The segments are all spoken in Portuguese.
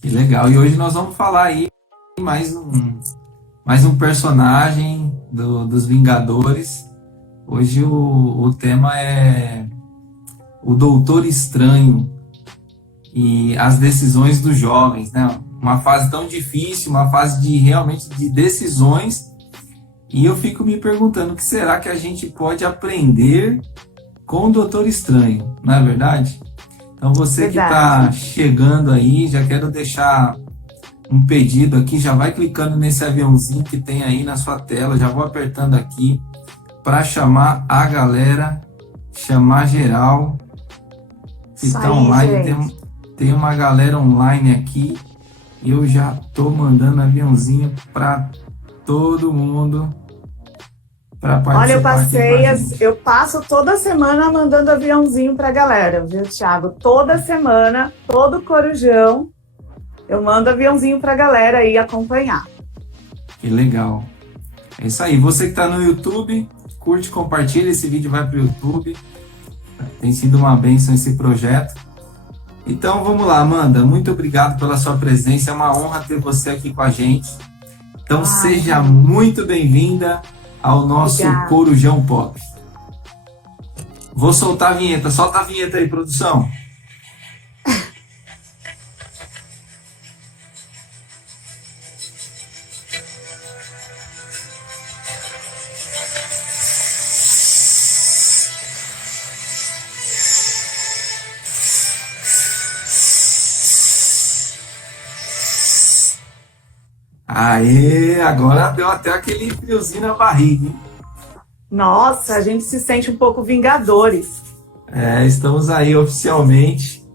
Que legal. E hoje nós vamos falar aí mais um, mais um personagem dos Vingadores. Hoje o tema é o Doutor Estranho e as decisões dos jovens, né? Uma fase tão difícil, uma fase de realmente de decisões. E eu fico me perguntando o que será que a gente pode aprender com o Doutor Estranho, não é verdade? Então você que está Verdade. chegando aí, já quero deixar um pedido aqui, já vai clicando nesse aviãozinho que tem aí na sua tela, já vou apertando aqui para chamar a galera, chamar geral que Isso está aí, online. gente. Tem uma galera online aqui, eu já tô mandando aviãozinho para todo mundo para Olha, participar aqui com a gente. eu passo toda semana mandando aviãozinho pra galera, viu, Thiago? Toda semana, todo corujão, eu mando aviãozinho pra galera aí acompanhar. Que legal. É isso aí. Você que está no YouTube, curte, compartilha. Esse vídeo vai para o YouTube. Tem sido uma bênção esse projeto. Então vamos lá, Amanda. Muito obrigado pela sua presença. É uma honra ter você aqui com a gente. Então Ai, seja muito bem-vinda ao nosso obrigada. Corujão Pop. Vou soltar a vinheta. Solta a vinheta aí, produção. Aê, agora deu até aquele friozinho na barriga, hein? Nossa, a gente se sente um pouco vingadores. Estamos aí oficialmente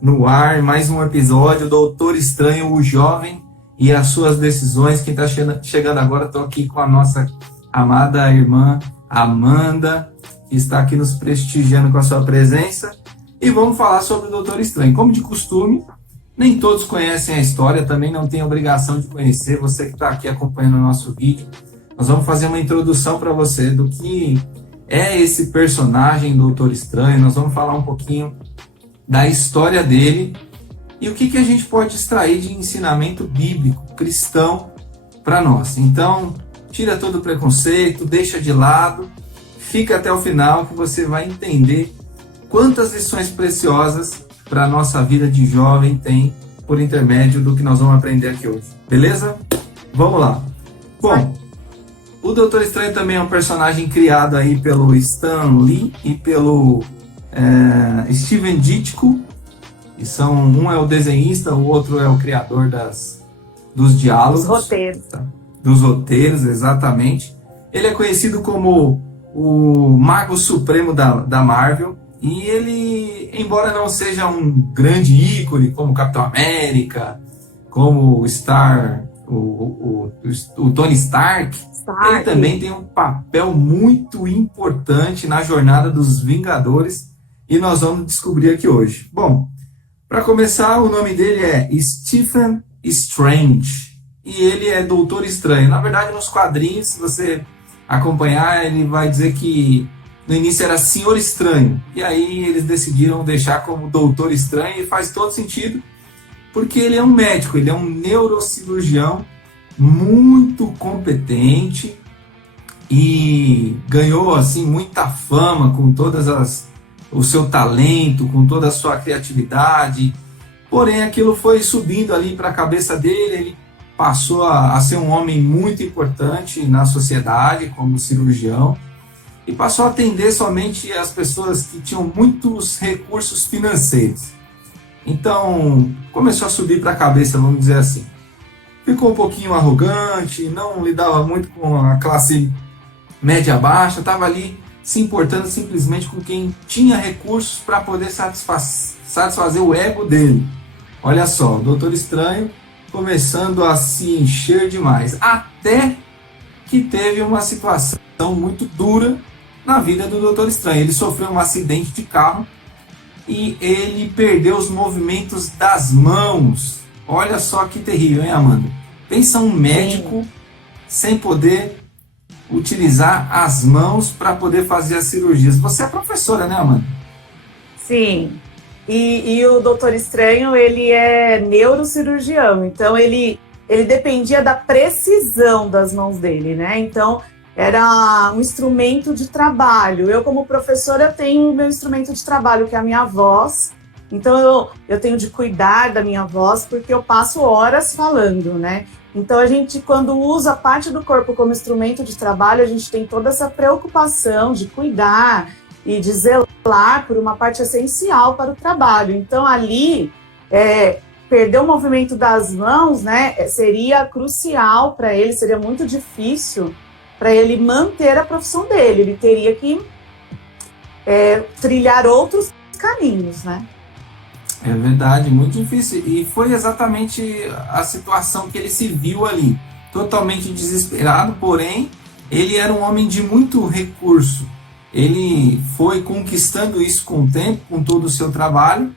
no ar, mais um episódio, Doutor Estranho, o Jovem e as suas decisões. Quem está chegando agora, estou aqui com a nossa amada irmã Amanda, que está aqui nos prestigiando com a sua presença. E vamos falar sobre o Doutor Estranho. Como de costume, nem todos conhecem a história, também não tem obrigação de conhecer. Você que está aqui acompanhando o nosso vídeo, nós vamos fazer uma introdução para você do que é esse personagem Doutor Estranho. Nós vamos falar um pouquinho da história dele e o que a gente pode extrair de ensinamento bíblico cristão para nós. Então, tira todo o preconceito, deixa de lado, fica até o final que você vai entender quantas lições preciosas para a nossa vida de jovem tem por intermédio do que nós vamos aprender aqui hoje. Beleza? Vamos lá. Bom, o Doutor Estranho também é um personagem criado aí pelo Stan Lee e pelo Steven Ditko, que um é o desenhista, o outro é o criador dos Os diálogos, roteiros. tá? Dos roteiros, exatamente. Ele é conhecido como o Mago Supremo da Marvel, e ele, embora não seja um grande ícone como Capitão América, como o Tony Stark, ele Stark. também tem um papel muito importante na jornada dos Vingadores e nós vamos descobrir aqui hoje. Bom, para começar, o nome dele é Stephen Strange e ele é Doutor Estranho. Na verdade, nos quadrinhos, se você acompanhar, ele vai dizer que no início era Senhor Estranho e aí eles decidiram deixar como Doutor Estranho e faz todo sentido porque ele é um médico, ele é um neurocirurgião muito competente e ganhou assim muita fama com o seu talento, com toda a sua criatividade. Porém, aquilo foi subindo ali para a cabeça dele, ele passou a ser um homem muito importante na sociedade como cirurgião e passou a atender somente as pessoas que tinham muitos recursos financeiros. Então, começou a subir para a cabeça, vamos dizer assim. Ficou um pouquinho arrogante, não lidava muito com a classe média baixa, estava ali se importando simplesmente com quem tinha recursos para poder satisfazer o ego dele. Olha só, o Doutor Estranho começando a se encher demais, até que teve uma situação muito dura na vida do Doutor Estranho. Ele sofreu um acidente de carro e ele perdeu os movimentos das mãos. Olha só que terrível, hein, Amanda? Pensa um médico Sim. sem poder utilizar as mãos para poder fazer as cirurgias. Você é professora, né, Amanda? Sim. E o Doutor Estranho, ele é neurocirurgião, então ele dependia da precisão das mãos dele, né? Então, era um instrumento de trabalho. Eu, como professora, tenho o meu instrumento de trabalho, que é a minha voz. Então, eu tenho de cuidar da minha voz, porque eu passo horas falando, né? Então, a gente, quando usa parte do corpo como instrumento de trabalho, a gente tem toda essa preocupação de cuidar e de zelar por uma parte essencial para o trabalho. Então, ali, perder o movimento das mãos, né, seria crucial para ele, seria muito difícil para ele manter a profissão dele. Ele teria que trilhar outros caminhos, né? É verdade, muito difícil. E foi exatamente a situação que ele se viu ali, totalmente desesperado, porém, ele era um homem de muito recurso. Ele foi conquistando isso com o tempo, com todo o seu trabalho,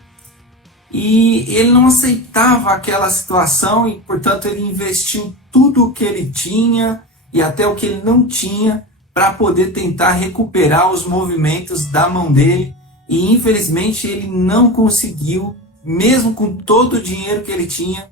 e ele não aceitava aquela situação e, portanto, ele investiu tudo o que ele tinha e até o que ele não tinha para poder tentar recuperar os movimentos da mão dele. E infelizmente ele não conseguiu, mesmo com todo o dinheiro que ele tinha,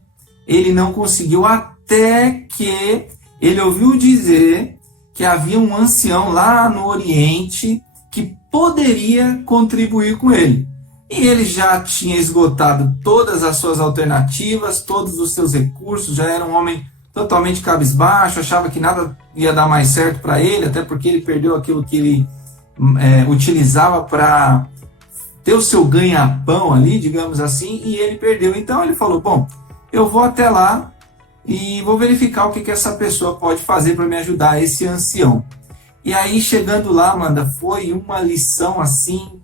ele não conseguiu, até que ele ouviu dizer que havia um ancião lá no Oriente que poderia contribuir com ele. E ele já tinha esgotado todas as suas alternativas, todos os seus recursos, já era um homem totalmente cabisbaixo, achava que nada ia dar mais certo para ele, até porque ele perdeu aquilo que ele utilizava para ter o seu ganha-pão ali, digamos assim, e ele perdeu. Então ele falou, bom, eu vou até lá e vou verificar o que essa pessoa pode fazer para me ajudar, esse ancião. E aí, chegando lá, Amanda, foi uma lição assim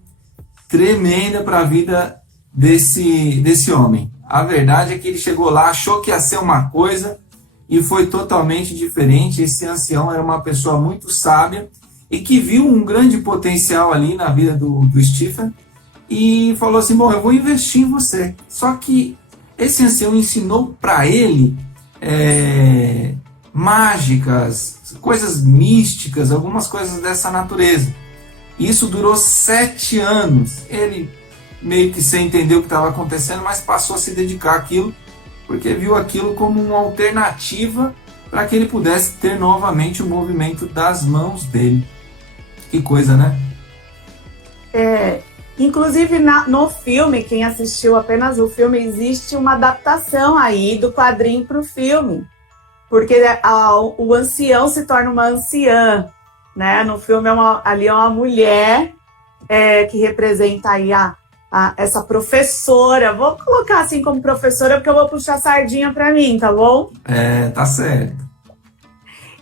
tremenda para a vida desse homem. A verdade é que ele chegou lá, achou que ia ser uma coisa e foi totalmente diferente. Esse ancião era uma pessoa muito sábia e que viu um grande potencial ali na vida do Stephen e falou assim, bom, eu vou investir em você. Só que esse ancião ensinou para ele mágicas, coisas místicas, algumas coisas dessa natureza. Isso durou 7 anos. Ele meio que sem entender o que estava acontecendo, mas passou a se dedicar àquilo, porque viu aquilo como uma alternativa para que ele pudesse ter novamente o movimento das mãos dele. Que coisa, né? Inclusive no filme, quem assistiu apenas o filme, existe uma adaptação aí do quadrinho para o filme, porque o ancião se torna uma anciã, né? No filme ali é uma mulher que representa aí essa professora. Vou colocar assim como professora, porque eu vou puxar sardinha para mim, tá bom? Tá certo.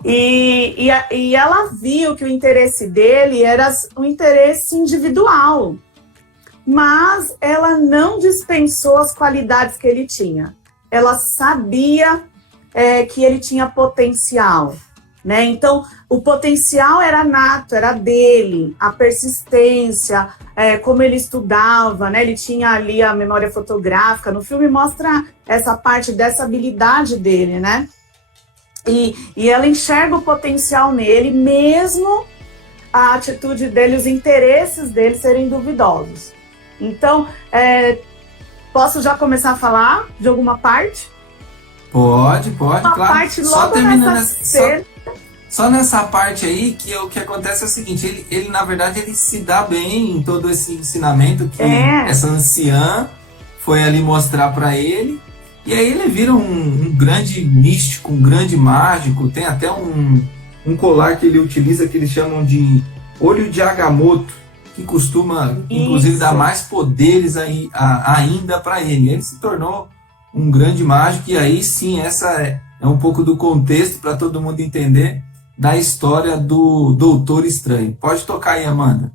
E ela viu que o interesse dele era um interesse individual, mas ela não dispensou as qualidades que ele tinha. Ela sabia que ele tinha potencial, né? Então, o potencial era nato, era dele, a persistência, como ele estudava, né? Ele tinha ali a memória fotográfica. No filme mostra essa parte dessa habilidade dele, né? E ela enxerga o potencial nele, mesmo a atitude dele, os interesses dele serem duvidosos. Então, posso já começar a falar de alguma parte? Pode, claro. Parte logo só terminando só nessa parte aí, que o que acontece é o seguinte, ele na verdade ele se dá bem em todo esse ensinamento que essa anciã foi ali mostrar para ele, e aí ele vira um grande místico, um grande mágico. Tem até um colar que ele utiliza que eles chamam de olho de Agamotto, que costuma inclusive dar mais poderes ainda para ele. Ele se tornou um grande mágico, e aí sim, essa é um pouco do contexto para todo mundo entender da história do Doutor Estranho. Pode tocar aí, Amanda.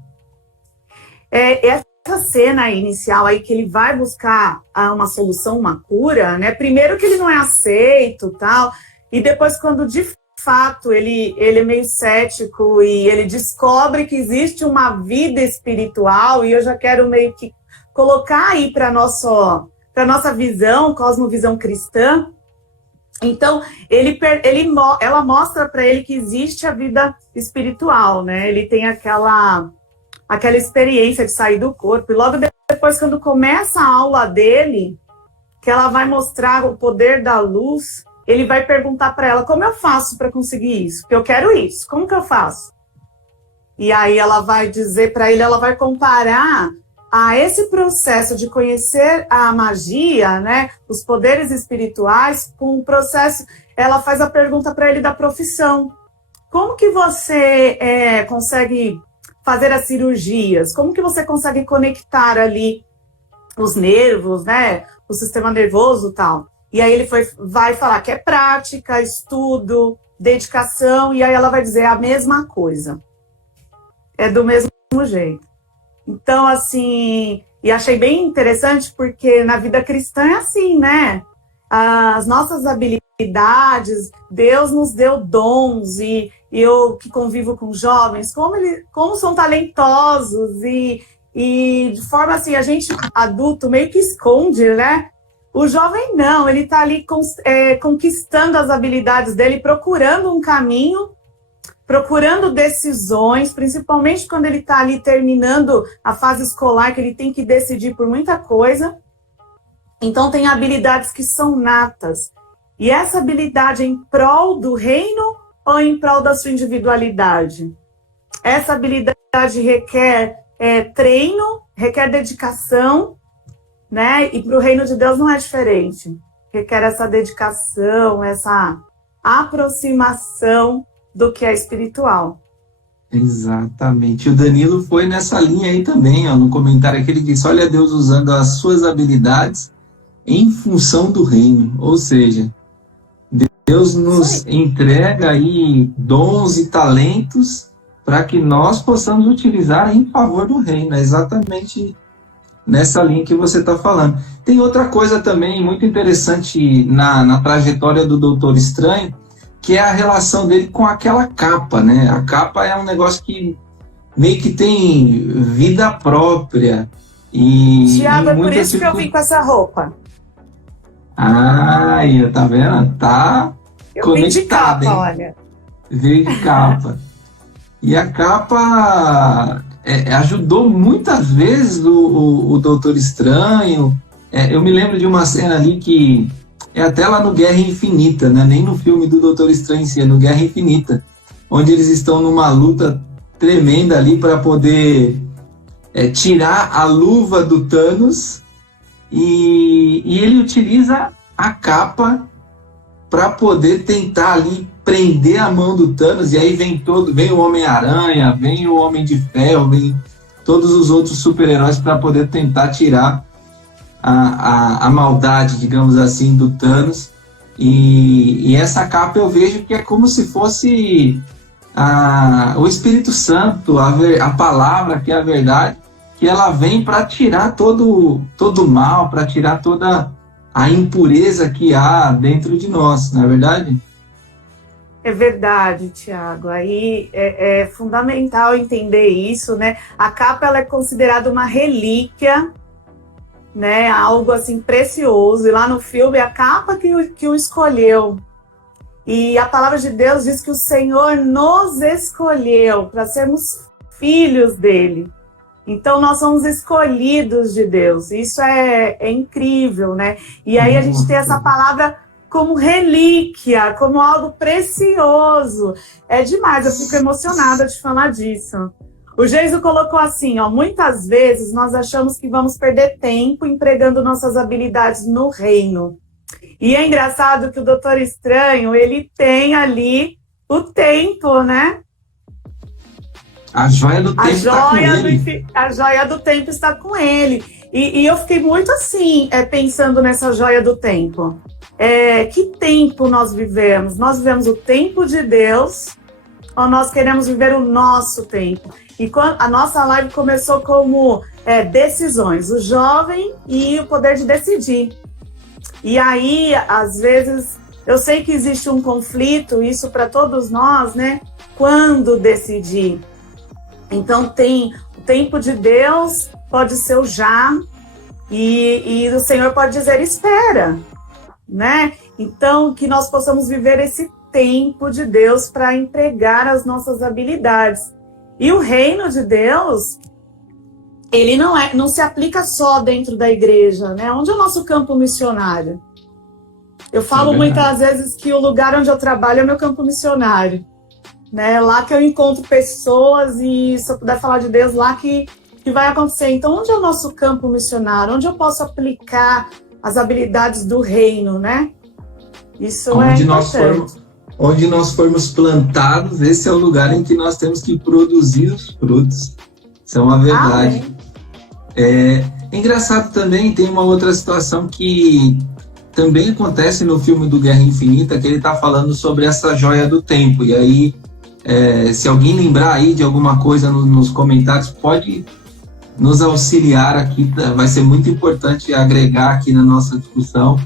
Essa cena inicial aí que ele vai buscar uma solução, uma cura, né? Primeiro que ele não é aceito, tal, e depois quando de fato ele é meio cético e ele descobre que existe uma vida espiritual, e eu já quero meio que colocar aí para nossa visão, cosmovisão cristã. Então, ela mostra para ele que existe a vida espiritual, né? Ele tem aquela experiência de sair do corpo, e logo depois, quando começa a aula dele, que ela vai mostrar o poder da luz, ele vai perguntar para ela, como eu faço para conseguir isso? Porque eu quero isso, como que eu faço? E aí ela vai dizer para ele, ela vai comparar a esse processo de conhecer a magia, né, os poderes espirituais, com o processo, ela faz a pergunta para ele da profissão. Como que você consegue fazer as cirurgias? Como que você consegue conectar ali os nervos, né, o sistema nervoso e tal? E aí ele vai falar que é prática, estudo, dedicação, e aí ela vai dizer a mesma coisa. É do mesmo jeito. Então, assim, e achei bem interessante porque na vida cristã é assim, né? As nossas habilidades, Deus nos deu dons, e eu que convivo com jovens, como são talentosos, e de forma assim, a gente adulto meio que esconde, né? O jovem não, ele está ali conquistando as habilidades dele, procurando um caminho, procurando decisões, principalmente quando ele está ali terminando a fase escolar, que ele tem que decidir por muita coisa. Então, tem habilidades que são natas. E essa habilidade é em prol do reino ou em prol da sua individualidade? Essa habilidade requer treino, requer dedicação, né? E para o reino de Deus não é diferente. Requer essa dedicação, essa aproximação do que é espiritual. Exatamente. O Danilo foi nessa linha aí também, ó, no comentário que ele disse, olha Deus usando as suas habilidades em função do reino. Ou seja, Deus nos entrega aí dons e talentos para que nós possamos utilizar em favor do reino. É exatamente nessa linha que você está falando. Tem outra coisa também muito interessante na trajetória do Doutor Estranho, que é a relação dele com aquela capa, né? A capa é um negócio que meio que tem vida própria. Tiago, é por isso que eu vim com essa roupa. Ai, tá vendo? Tá eu vim de capa, hein? Olha. Veio de capa. E a capa ajudou muitas vezes o Doutor Estranho. Eu me lembro de uma cena ali que é até lá no Guerra Infinita, né? Nem no filme do Doutor Estranho em si, é no Guerra Infinita, onde eles estão numa luta tremenda ali para poder tirar a luva do Thanos, e ele utiliza a capa para poder tentar ali prender a mão do Thanos, e aí vem o Homem-Aranha, vem o Homem de Ferro, vem todos os outros super-heróis para poder tentar tirar a maldade, digamos assim, do Thanos. E essa capa eu vejo que é como se fosse o Espírito Santo, a palavra, que é a verdade, que ela vem para tirar todo o mal, para tirar toda a impureza que há dentro de nós, não é verdade? É verdade, Tiago. Aí é fundamental entender isso, né? A capa ela é considerada uma relíquia, né, algo assim precioso, e lá no filme é a capa que o escolheu. E a palavra de Deus diz que o Senhor nos escolheu para sermos filhos dele. Então nós somos escolhidos de Deus. Isso é incrível, né? E aí a gente tem essa palavra como relíquia, como algo precioso. É demais, eu fico emocionada de falar disso. O Geiso colocou assim, ó, muitas vezes nós achamos que vamos perder tempo empregando nossas habilidades no reino. E é engraçado que o Doutor Estranho, ele tem ali o tempo, né? A joia do tempo está com ele. A joia do tempo está com ele. E eu fiquei muito assim, pensando nessa joia do tempo. Que tempo nós vivemos? Nós vivemos o tempo de Deus ou nós queremos viver o nosso tempo? E a nossa live começou como decisões, o jovem e o poder de decidir. E aí, às vezes, eu sei que existe um conflito, isso para todos nós, né? Quando decidir? Então, tem o tempo de Deus, pode ser o já, e o Senhor pode dizer espera, né? Então, que nós possamos viver esse tempo de Deus para empregar as nossas habilidades. E o reino de Deus, ele não se aplica só dentro da igreja, né? Onde é o nosso campo missionário? Eu falo muitas vezes que o lugar onde eu trabalho é meu campo missionário, né? Lá que eu encontro pessoas e, se eu puder falar de Deus, lá que vai acontecer. Então, onde é o nosso campo missionário? Onde eu posso aplicar as habilidades do reino, né? Isso é importante. Onde nós formos plantados, esse é o lugar em que nós temos que produzir os frutos. Isso é uma verdade. É engraçado também, tem uma outra situação que também acontece no filme do Guerra Infinita, que ele está falando sobre essa joia do tempo. E aí, se alguém lembrar aí de alguma coisa nos comentários, pode nos auxiliar aqui, vai ser muito importante agregar aqui na nossa discussão.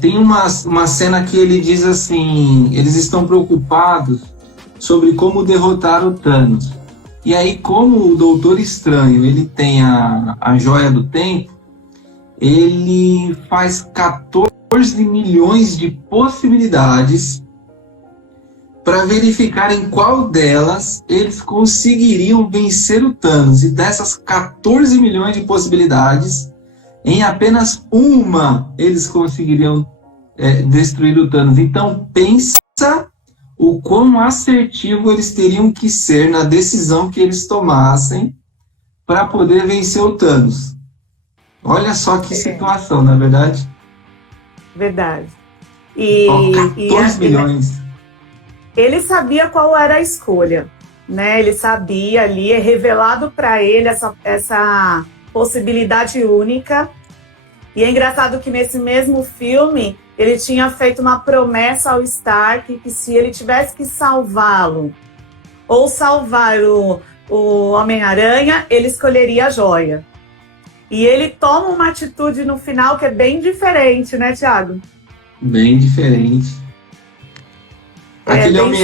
Tem uma cena que ele diz assim, eles estão preocupados sobre como derrotar o Thanos. E aí, como o Doutor Estranho ele tem a joia do tempo, ele faz 14 milhões de possibilidades para verificar em qual delas eles conseguiriam vencer o Thanos. E dessas 14 milhões de possibilidades, em apenas uma eles conseguiriam destruir o Thanos. Então, pensa o quão assertivo eles teriam que ser na decisão que eles tomassem para poder vencer o Thanos. Olha só que situação, não é verdade? Verdade. 14 milhões. Ele sabia qual era a escolha, né? Ele sabia ali, é revelado para ele essa possibilidade única. E é engraçado que nesse mesmo filme ele tinha feito uma promessa ao Stark que se ele tivesse que salvá-lo ou salvar o Homem-Aranha, ele escolheria a joia. E ele toma uma atitude no final que é bem diferente, né, Thiago? Bem diferente. Aquele homem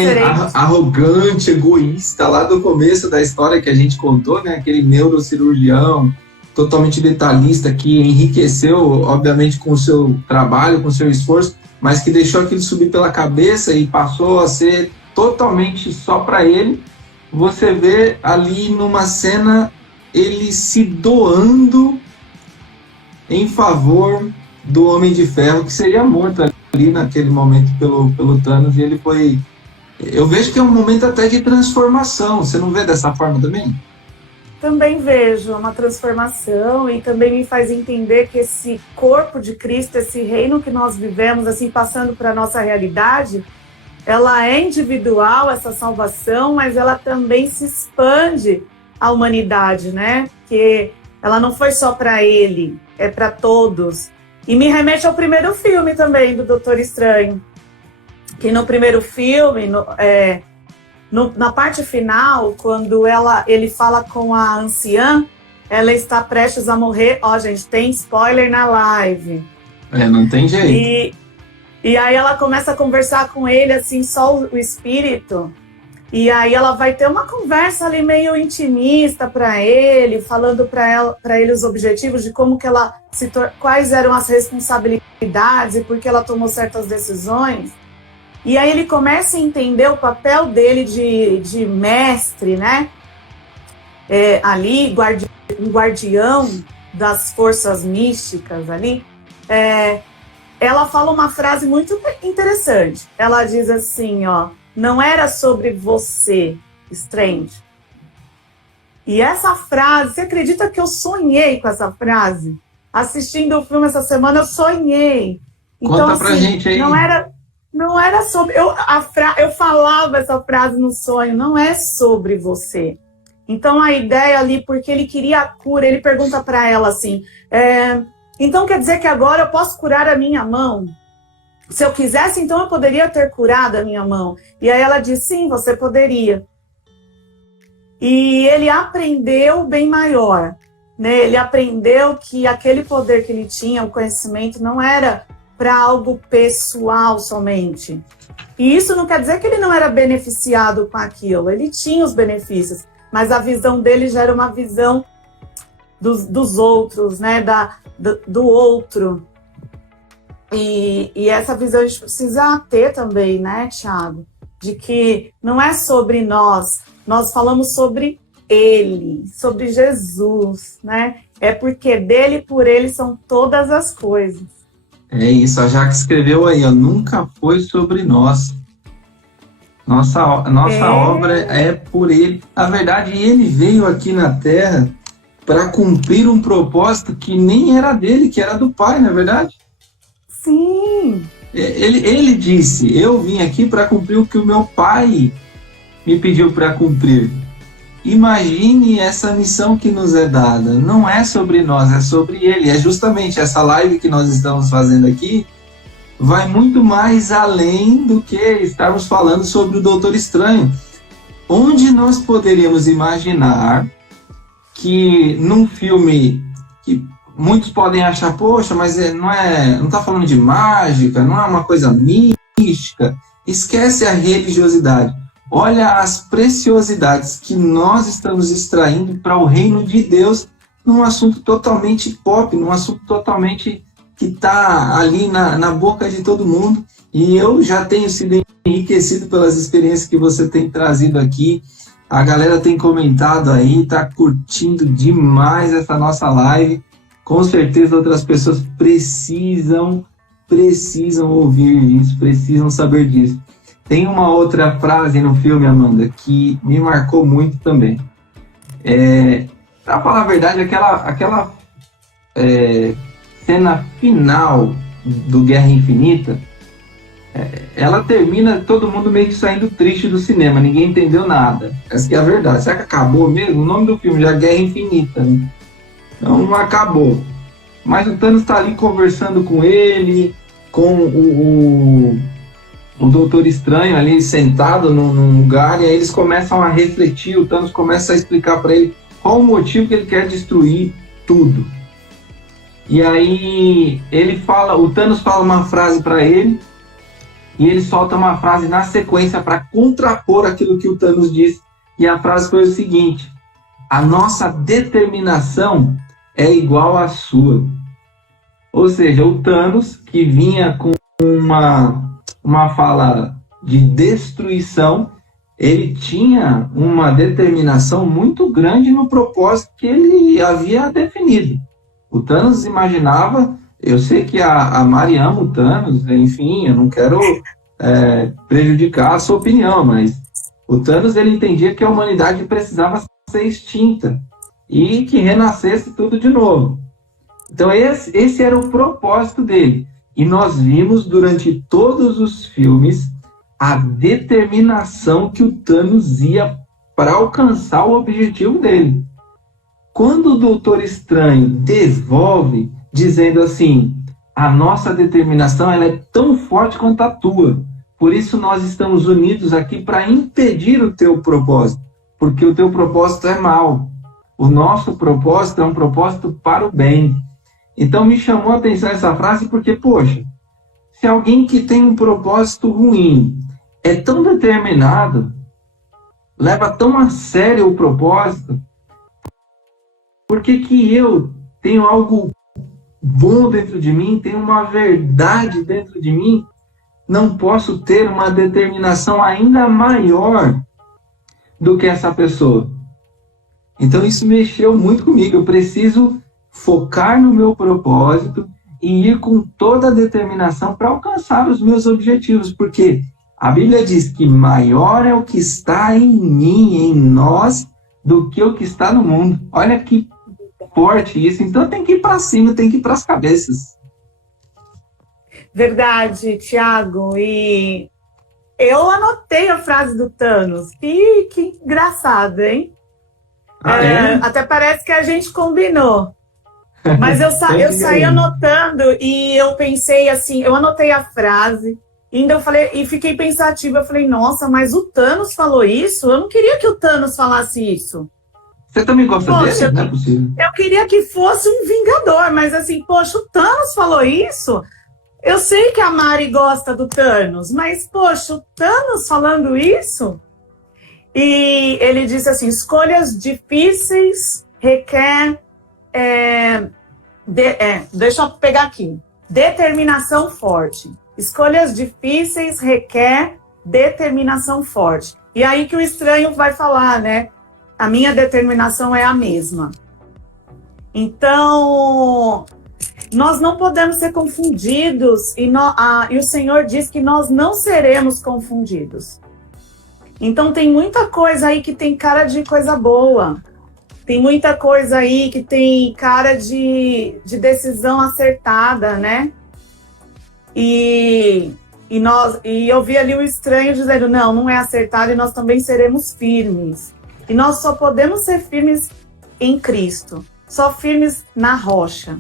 arrogante, egoísta, lá do começo da história que a gente contou, né? Aquele neurocirurgião totalmente detalhista que enriqueceu, obviamente, com o seu trabalho, com o seu esforço, mas que deixou aquilo subir pela cabeça e passou a ser totalmente só para ele. Você vê ali numa cena ele se doando em favor do Homem de Ferro, que seria morto ali naquele momento pelo Thanos, e ele foi... Eu vejo que é um momento até de transformação. Você não vê dessa forma também? Também vejo uma transformação e também me faz entender que esse corpo de Cristo, esse reino que nós vivemos, assim, passando para a nossa realidade, ela é individual, essa salvação, mas ela também se expande à humanidade, né? Que ela não foi só para ele, é para todos. E me remete ao primeiro filme também, do Doutor Estranho. Que no primeiro filme, na parte final, quando ele fala com a anciã, ela está prestes a morrer. Ó, gente, tem spoiler na live. Não tem jeito. E aí ela começa a conversar com ele, assim, só o espírito. E aí ela vai ter uma conversa ali meio intimista para ele, falando para ele os objetivos de como que ela quais eram as responsabilidades e por que ela tomou certas decisões. E aí ele começa a entender o papel dele de mestre, né? Ali, um guardião das forças místicas ali. Ela fala uma frase muito interessante. Ela diz assim, ó, não era sobre você, Strange. E essa frase, você acredita que eu sonhei com essa frase? Assistindo o filme essa semana, eu sonhei. Então, conta pra gente aí. Não era sobre... Eu falava essa frase no sonho, não é sobre você. Então, a ideia ali, porque ele queria a cura, ele pergunta para ela assim, então quer dizer que agora eu posso curar a minha mão? Se eu quisesse, então eu poderia ter curado a minha mão. E aí ela diz, sim, você poderia. E ele aprendeu bem maior, né? Ele aprendeu que aquele poder que ele tinha, o conhecimento, não era para algo pessoal somente. E isso não quer dizer que ele não era beneficiado com aquilo. Ele tinha os benefícios, mas a visão dele já era uma visão dos outros, né? Do outro. E essa visão a gente precisa ter também, né, Thiago? De que não é sobre nós. Nós falamos sobre ele, sobre Jesus, né? É porque dele e por ele são todas as coisas. É isso, a Jaque escreveu aí, ó, nunca foi sobre nós. Nossa obra é por ele. Na verdade, ele veio aqui na Terra para cumprir um propósito que nem era dele, que era do Pai, não é verdade? Sim. Ele disse, eu vim aqui para cumprir o que o meu Pai me pediu para cumprir. Imagine essa missão que nos é dada. Não é sobre nós, é sobre ele. É justamente essa live que nós estamos fazendo aqui, vai muito mais além do que estarmos falando sobre o Doutor Estranho. Onde nós poderíamos imaginar que num filme que muitos podem achar, poxa, mas não está falando de mágica, não é uma coisa mística, esquece a religiosidade. Olha as preciosidades que nós estamos extraindo para o reino de Deus num assunto totalmente pop, num assunto totalmente que está ali na boca de todo mundo. E eu já tenho sido enriquecido pelas experiências que você tem trazido aqui. A galera tem comentado aí, está curtindo demais essa nossa live. Com certeza outras pessoas precisam ouvir isso, precisam saber disso. Tem uma outra frase no filme, Amanda, que me marcou muito também. Para falar a verdade, aquela cena final do Guerra Infinita, ela termina todo mundo meio que saindo triste do cinema, ninguém entendeu nada. Essa que é a verdade. Será que acabou mesmo? O nome do filme já é Guerra Infinita, né? Então não acabou. Mas o Thanos está ali conversando com ele, com o Doutor Estranho ali sentado num lugar, e aí eles começam a refletir, o Thanos começa a explicar para ele qual o motivo que ele quer destruir tudo. E aí o Thanos fala uma frase para ele, e ele solta uma frase na sequência para contrapor aquilo que o Thanos disse, e a frase foi o seguinte: a nossa determinação é igual à sua. Ou seja, o Thanos, que vinha com uma fala de destruição, ele tinha uma determinação muito grande no propósito que ele havia definido. O Thanos imaginava, eu sei que a Mari ama o Thanos, enfim, eu não quero prejudicar a sua opinião, mas o Thanos ele entendia que a humanidade precisava ser extinta e que renascesse tudo de novo. Então esse era o propósito dele. E nós vimos durante todos os filmes a determinação que o Thanos ia para alcançar o objetivo dele. Quando o Doutor Estranho devolve, dizendo assim, a nossa determinação ela é tão forte quanto a tua, por isso nós estamos unidos aqui para impedir o teu propósito, porque o teu propósito é mau. O nosso propósito é um propósito para o bem. Então me chamou a atenção essa frase porque, poxa, se alguém que tem um propósito ruim é tão determinado, leva tão a sério o propósito, por que eu tenho algo bom dentro de mim, tenho uma verdade dentro de mim, não posso ter uma determinação ainda maior do que essa pessoa? Então isso mexeu muito comigo. Eu preciso focar no meu propósito e ir com toda a determinação para alcançar os meus objetivos, porque a Bíblia diz que maior é o que está em mim, em nós, do que o que está no mundo. Olha que forte isso. Então tem que ir para cima, tem que ir para as cabeças. Verdade, Thiago. E eu anotei a frase do Thanos. Que engraçado, hein? Até parece que a gente combinou. Mas eu saí anotando e eu pensei assim, eu anotei a frase, ainda eu falei, e fiquei pensativa, eu falei, nossa, mas o Thanos falou isso? Eu não queria que o Thanos falasse isso. Você também gosta dele? Não é possível. Eu queria que fosse um Vingador, mas assim, poxa, o Thanos falou isso? Eu sei que a Mari gosta do Thanos, mas, poxa, o Thanos falando isso? E ele disse assim, escolhas difíceis requer... deixa eu pegar aqui. Determinação forte. Escolhas difíceis requer determinação forte. E aí que o estranho vai falar, né? a minha determinação é a mesma. Então, nós não podemos ser confundidos, e o Senhor diz que nós não seremos confundidos. Então, tem muita coisa aí que tem cara de coisa boa. Tem muita coisa aí que tem cara de decisão acertada, né? E eu vi ali o estranho dizendo, não é acertado e nós também seremos firmes. E nós só podemos ser firmes em Cristo, só firmes na rocha,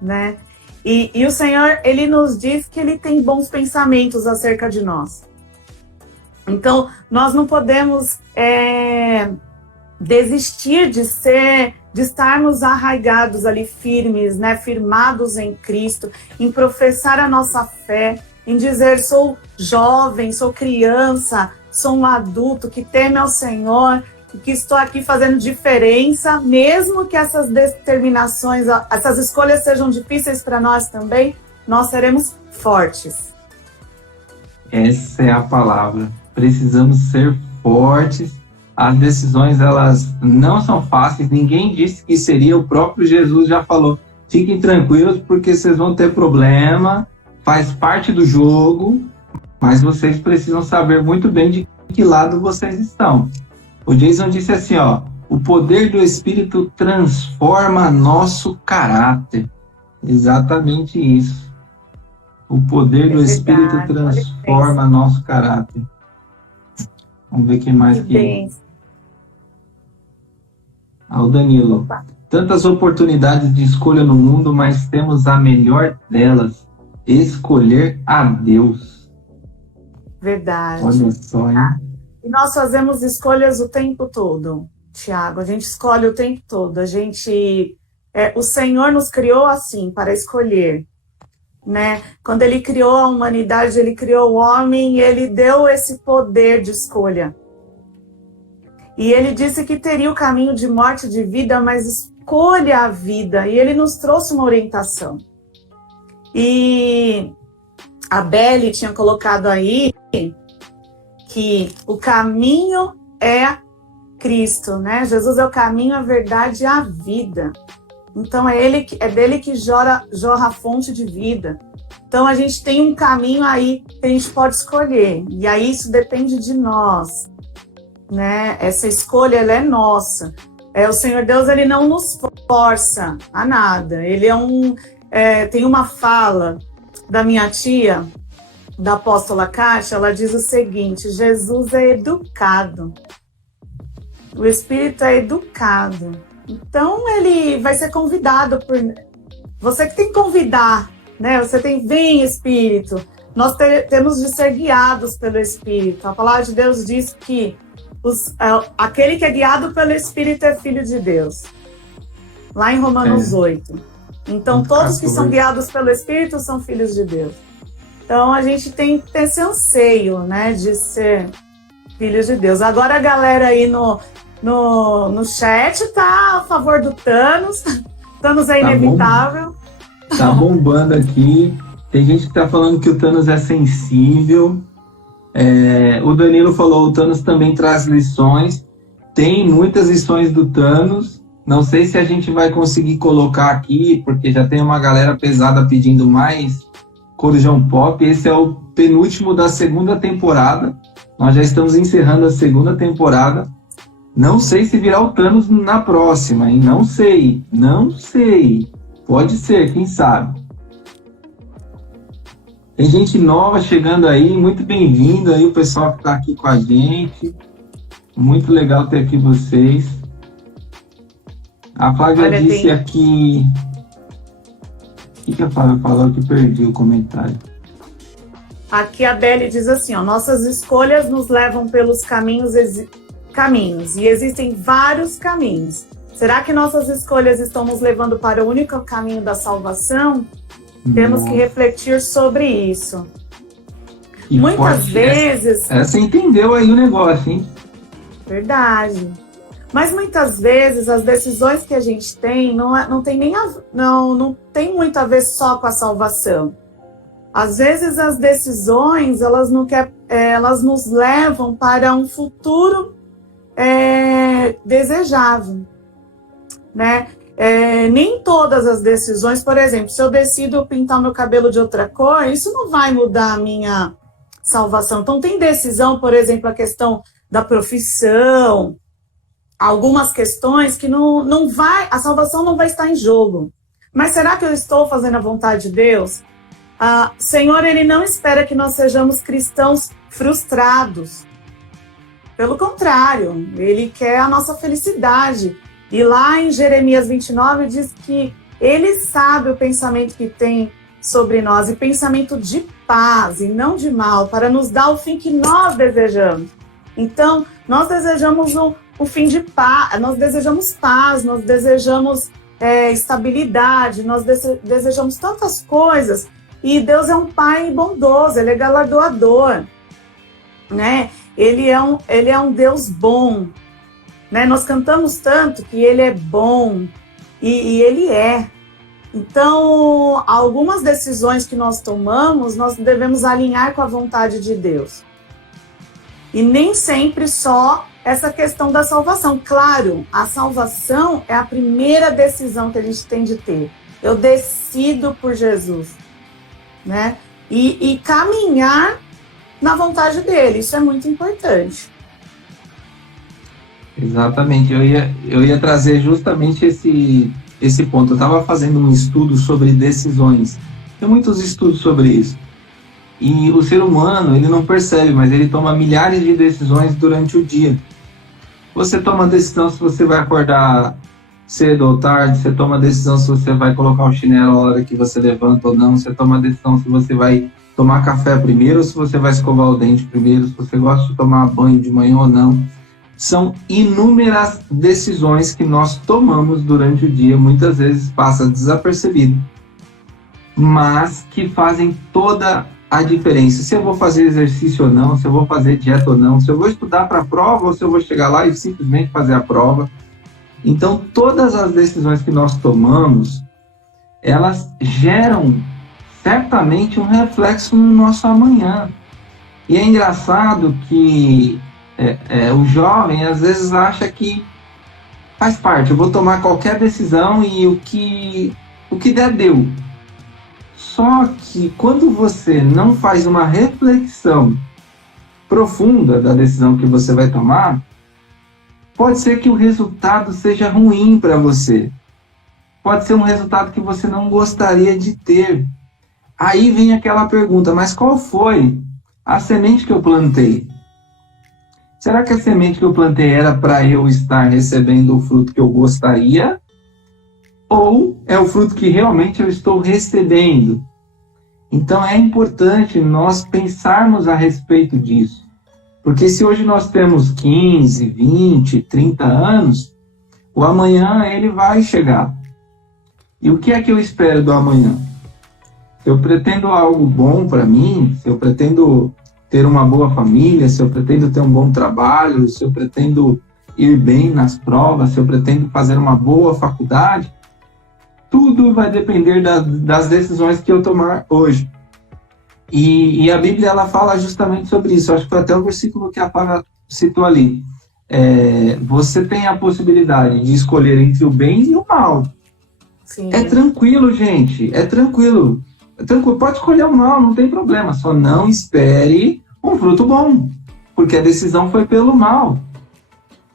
né? E o Senhor, Ele nos diz que Ele tem bons pensamentos acerca de nós. Então, nós não podemos desistir de estarmos arraigados ali firmes, né? Firmados em Cristo, em professar a nossa fé, em dizer, sou jovem, sou criança, sou um adulto que teme ao Senhor, que estou aqui fazendo diferença, mesmo que essas determinações, essas escolhas sejam difíceis para nós também, nós seremos fortes. Essa é a palavra. Precisamos ser fortes. As decisões, elas não são fáceis. Ninguém disse que seria, o próprio Jesus já falou. Fiquem tranquilos porque vocês vão ter problema, faz parte do jogo, mas vocês precisam saber muito bem de que lado vocês estão. O Jason disse assim, o poder do Espírito transforma nosso caráter. Exatamente isso. O poder do Espírito transforma nosso caráter. Vamos ver quem mais aqui. O Danilo. Opa. Tantas oportunidades de escolha no mundo, mas temos a melhor delas. Escolher a Deus. Verdade. Olha só, hein? E nós fazemos escolhas o tempo todo, Tiago. A gente escolhe o tempo todo. O Senhor nos criou assim, para escolher, né? Quando Ele criou a humanidade, Ele criou o homem e Ele deu esse poder de escolha. E Ele disse que teria o caminho de morte e de vida, mas escolha a vida. E Ele nos trouxe uma orientação. E a Beli tinha colocado aí que o caminho é Cristo, né? Jesus é o caminho, a verdade e a vida. Então é dele que jorra a fonte de vida. Então a gente tem um caminho aí que a gente pode escolher. E aí isso depende de nós, né? Essa escolha, ela é nossa. O Senhor Deus, Ele não nos força a nada. Ele tem uma fala da minha tia, da apóstola Kátia, ela diz o seguinte: Jesus é educado. O Espírito é educado. Então, ele vai ser convidado por... Você que tem que convidar, né? Vem, Espírito. Nós temos de ser guiados pelo Espírito. A palavra de Deus diz que aquele que é guiado pelo Espírito é filho de Deus. Lá em Romanos 8. Então, todos que são guiados pelo Espírito são filhos de Deus. Então, a gente tem que ter esse anseio, né, de ser filhos de Deus. Agora, a galera aí no chat tá a favor do Thanos. Thanos é inevitável. Tá bombando aqui. Tem gente que tá falando que o Thanos é sensível. O Danilo falou, o Thanos também traz lições. Tem muitas lições do Thanos. Não sei se a gente vai conseguir colocar aqui, porque já tem uma galera pesada pedindo mais Corujão Pop. Esse é o penúltimo da segunda temporada. Nós já estamos encerrando a segunda temporada. Não sei se virá o Thanos na próxima, hein? Não sei. Pode ser, quem sabe. Tem gente nova chegando aí, muito bem-vindo aí o pessoal que está aqui com a gente. Muito legal ter aqui vocês. A Flávia disse aqui... O que a Flávia falou que perdi o comentário? Aqui a Beli diz assim, nossas escolhas nos levam pelos caminhos e existem vários caminhos. Será que nossas escolhas estão nos levando para o único caminho da salvação? Temos que refletir sobre isso. E muitas vezes... Essa entendeu aí o negócio, hein? Verdade. Mas muitas vezes as decisões que a gente tem não tem muito a ver só com a salvação. Às vezes as decisões elas nos levam para um futuro desejável, né? Nem todas as decisões, por exemplo, se eu decido pintar meu cabelo de outra cor, isso não vai mudar a minha salvação. Então, tem decisão, por exemplo, a questão da profissão, algumas questões que não vai, a salvação não vai estar em jogo. Mas será que eu estou fazendo a vontade de Deus? Senhor, Ele não espera que nós sejamos cristãos frustrados. Pelo contrário, Ele quer a nossa felicidade. E lá em Jeremias 29 diz que Ele sabe o pensamento que tem sobre nós, e pensamento de paz e não de mal, para nos dar o fim que nós desejamos. Então, nós desejamos o fim de paz, nós desejamos paz, nós desejamos estabilidade, nós desejamos tantas coisas. E Deus é um Pai bondoso, Ele é galardoador, né? Ele é um Deus bom, né? Nós cantamos tanto que Ele é bom, e Ele é. Então, algumas decisões que nós tomamos, nós devemos alinhar com a vontade de Deus. E nem sempre só essa questão da salvação. Claro, a salvação é a primeira decisão que a gente tem de ter. Eu decido por Jesus, né? E caminhar na vontade dele, isso é muito importante. Exatamente, eu ia trazer justamente esse ponto. Eu estava fazendo um estudo sobre decisões, tem muitos estudos sobre isso, e o ser humano, ele não percebe, mas ele toma milhares de decisões durante o dia. Você toma decisão se você vai acordar cedo ou tarde, você toma decisão se você vai colocar o chinelo a hora que você levanta ou não, você toma decisão se você vai tomar café primeiro ou se você vai escovar o dente primeiro, se você gosta de tomar banho de manhã ou não. São inúmeras decisões que nós tomamos durante o dia, muitas vezes passa desapercebido, mas que fazem toda a diferença. Se eu vou fazer exercício ou não, se eu vou fazer dieta ou não, se eu vou estudar para a prova ou se eu vou chegar lá e simplesmente fazer a prova. Então, todas as decisões que nós tomamos, elas geram certamente um reflexo no nosso amanhã. E é engraçado que o jovem às vezes acha que faz parte, eu vou tomar qualquer decisão e o que der deu. Só que quando você não faz uma reflexão profunda da decisão que você vai tomar, pode ser que o resultado seja ruim para você. Pode ser um resultado que você não gostaria de ter. Aí vem aquela pergunta, mas qual foi a semente que eu plantei? Será que a semente que eu plantei era para eu estar recebendo o fruto que eu gostaria? Ou é o fruto que realmente eu estou recebendo? Então é importante nós pensarmos a respeito disso. Porque se hoje nós temos 15, 20, 30 anos, o amanhã ele vai chegar. E o que é que eu espero do amanhã? Se eu pretendo algo bom para mim, se eu pretendo ter uma boa família, se eu pretendo ter um bom trabalho, se eu pretendo ir bem nas provas, se eu pretendo fazer uma boa faculdade, tudo vai depender das decisões que eu tomar hoje. E a Bíblia ela fala justamente sobre isso. Acho que foi até o versículo que a Paula citou ali. Você tem a possibilidade de escolher entre o bem e o mal. Sim. É tranquilo, gente. É tranquilo. Pode escolher o mal, não tem problema. Só não espere um fruto bom, porque a decisão foi pelo mal.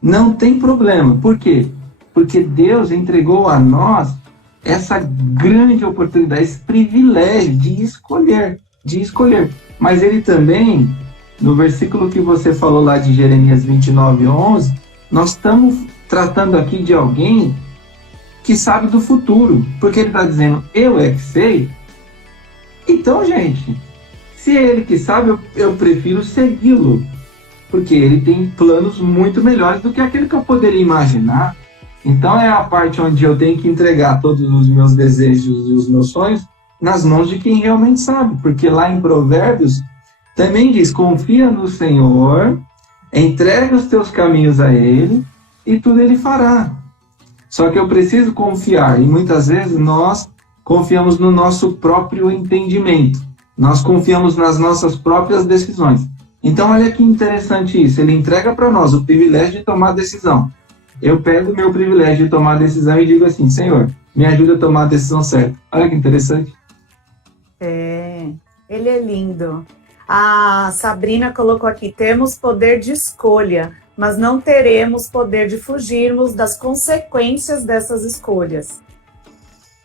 Não tem problema. Por quê? Porque Deus entregou a nós essa grande oportunidade, esse privilégio de escolher. Mas Ele também, no versículo que você falou lá de Jeremias 29:11, nós estamos tratando aqui de alguém que sabe do futuro, porque Ele está dizendo, eu é que sei. Então, gente, se é Ele que sabe, eu prefiro segui-lo, porque Ele tem planos muito melhores do que aquele que eu poderia imaginar. Então é a parte onde eu tenho que entregar todos os meus desejos e os meus sonhos nas mãos de quem realmente sabe, porque lá em Provérbios também diz, confia no Senhor, entrega os teus caminhos a Ele e tudo Ele fará. Só que eu preciso confiar, e muitas vezes nós confiamos no nosso próprio entendimento, nós confiamos nas nossas próprias decisões. Então, olha que interessante isso. Ele entrega para nós o privilégio de tomar decisão. Eu pego o meu privilégio de tomar decisão e digo assim, Senhor, me ajuda a tomar a decisão certa. Olha que interessante. Ele é lindo. A Sabrina colocou aqui, temos poder de escolha, mas não teremos poder de fugirmos das consequências dessas escolhas.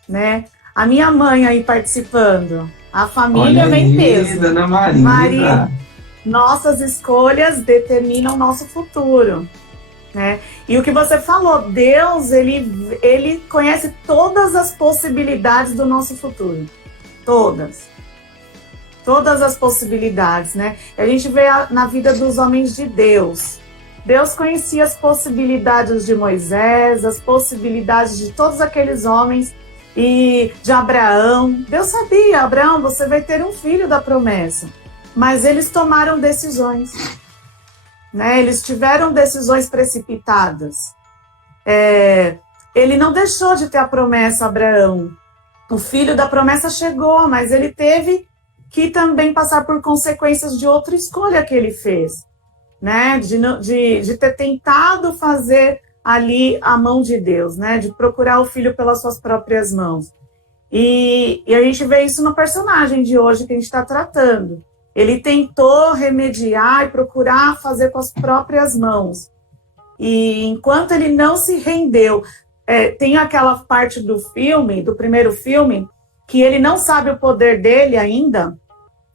Né? A minha mãe aí participando, a família Olha vem aí, peso. Dona Maria. Nossas escolhas determinam nosso futuro. Né? E o que você falou, Deus, ele conhece todas as possibilidades do nosso futuro. Todas as possibilidades, né? A gente vê na vida dos homens de Deus. Deus conhecia as possibilidades de Moisés, as possibilidades de todos aqueles homens e de Abraão. Deus sabia, Abraão, você vai ter um filho da promessa. Mas eles tomaram decisões. Né? Eles tiveram decisões precipitadas. Ele não deixou de ter a promessa, Abraão. O filho da promessa chegou, mas ele teve que também passar por consequências de outra escolha que ele fez, né? De ter tentado fazer ali a mão de Deus, né? De procurar o filho pelas suas próprias mãos. E a gente vê isso no personagem de hoje que a gente está tratando. Ele tentou remediar e procurar fazer com as próprias mãos. E enquanto ele não se rendeu, tem aquela parte do filme, do primeiro filme, que ele não sabe o poder dele ainda,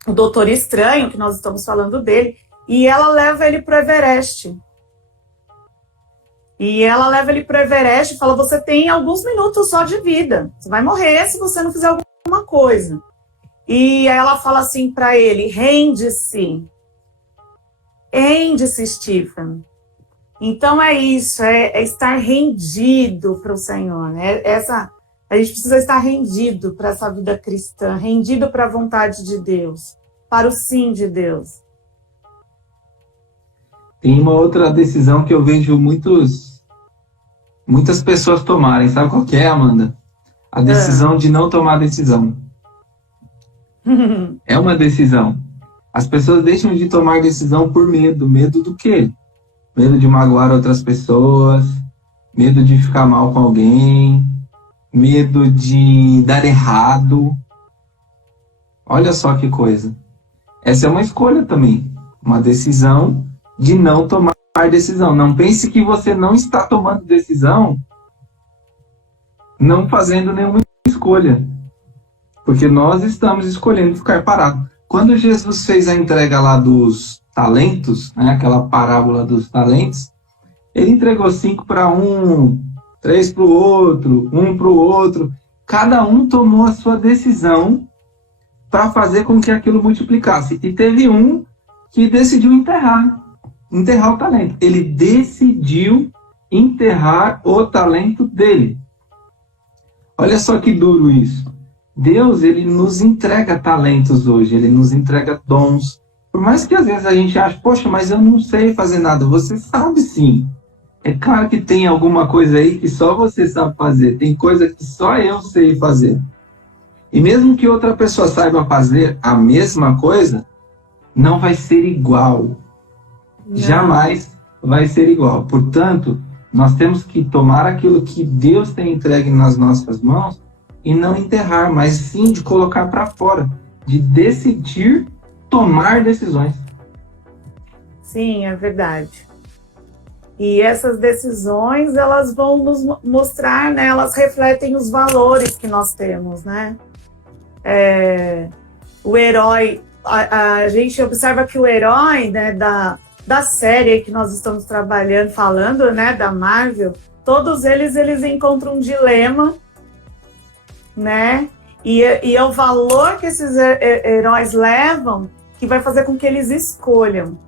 o Doutor Estranho, que nós estamos falando dele, e ela leva ele para o Everest. E fala, você tem alguns minutos só de vida, você vai morrer se você não fizer alguma coisa. E aí ela fala assim para ele, rende-se, Stephen. Então é isso, é estar rendido para o Senhor, né? A gente precisa estar rendido para essa vida cristã, rendido para a vontade de Deus, para o sim de Deus. Tem uma outra decisão que eu vejo muitas pessoas tomarem. Sabe qual que é, Amanda? A decisão de não tomar decisão. É uma decisão. As pessoas deixam de tomar decisão por medo. Medo do quê? Medo de magoar outras pessoas, medo de ficar mal com alguém, medo de dar errado. Olha só que coisa. Essa é uma escolha também. Uma decisão de não tomar decisão. Não pense que você não está tomando decisão não fazendo nenhuma escolha. Porque nós estamos escolhendo ficar parado. Quando Jesus fez a entrega lá dos talentos, né, aquela parábola dos talentos, ele entregou 5 para um, 3 para o outro, 1 para o outro. Cada um tomou a sua decisão para fazer com que aquilo multiplicasse. E teve um que decidiu enterrar o talento. Ele decidiu enterrar o talento dele. Olha só que duro isso. Deus, ele nos entrega talentos hoje, ele nos entrega dons. Por mais que às vezes a gente ache, poxa, mas eu não sei fazer nada. Você sabe sim. É claro que tem alguma coisa aí que só você sabe fazer. Tem coisa que só eu sei fazer. E mesmo que outra pessoa saiba fazer a mesma coisa, não vai ser igual. Não. Jamais vai ser igual. Portanto, nós temos que tomar aquilo que Deus tem entregue nas nossas mãos e não enterrar, mas sim de colocar para fora, de decidir tomar decisões. Sim, é verdade. E essas decisões, elas vão nos mostrar, né? Elas refletem os valores que nós temos, né? O herói, a gente observa que o herói, né, da série que nós estamos trabalhando, falando, né, da Marvel, todos eles encontram um dilema, né? E é o valor que esses heróis levam que vai fazer com que eles escolham,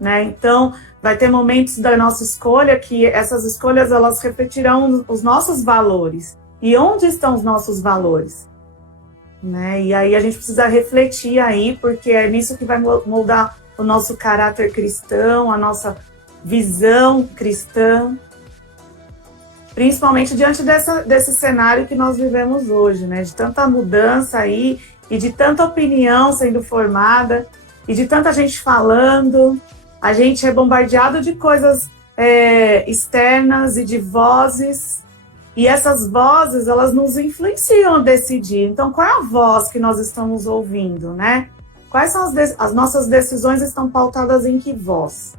né? Então, vai ter momentos da nossa escolha que essas escolhas, elas refletirão os nossos valores. E onde estão os nossos valores? Né? E aí a gente precisa refletir aí, porque é nisso que vai moldar o nosso caráter cristão, a nossa visão cristã, principalmente diante desse cenário que nós vivemos hoje, né? De tanta mudança aí e de tanta opinião sendo formada. e de tanta gente falando, a gente é bombardeado de coisas externas e de vozes, e essas vozes, elas nos influenciam a decidir. Então, qual é a voz que nós estamos ouvindo, né? Quais são as nossas decisões estão pautadas em que voz?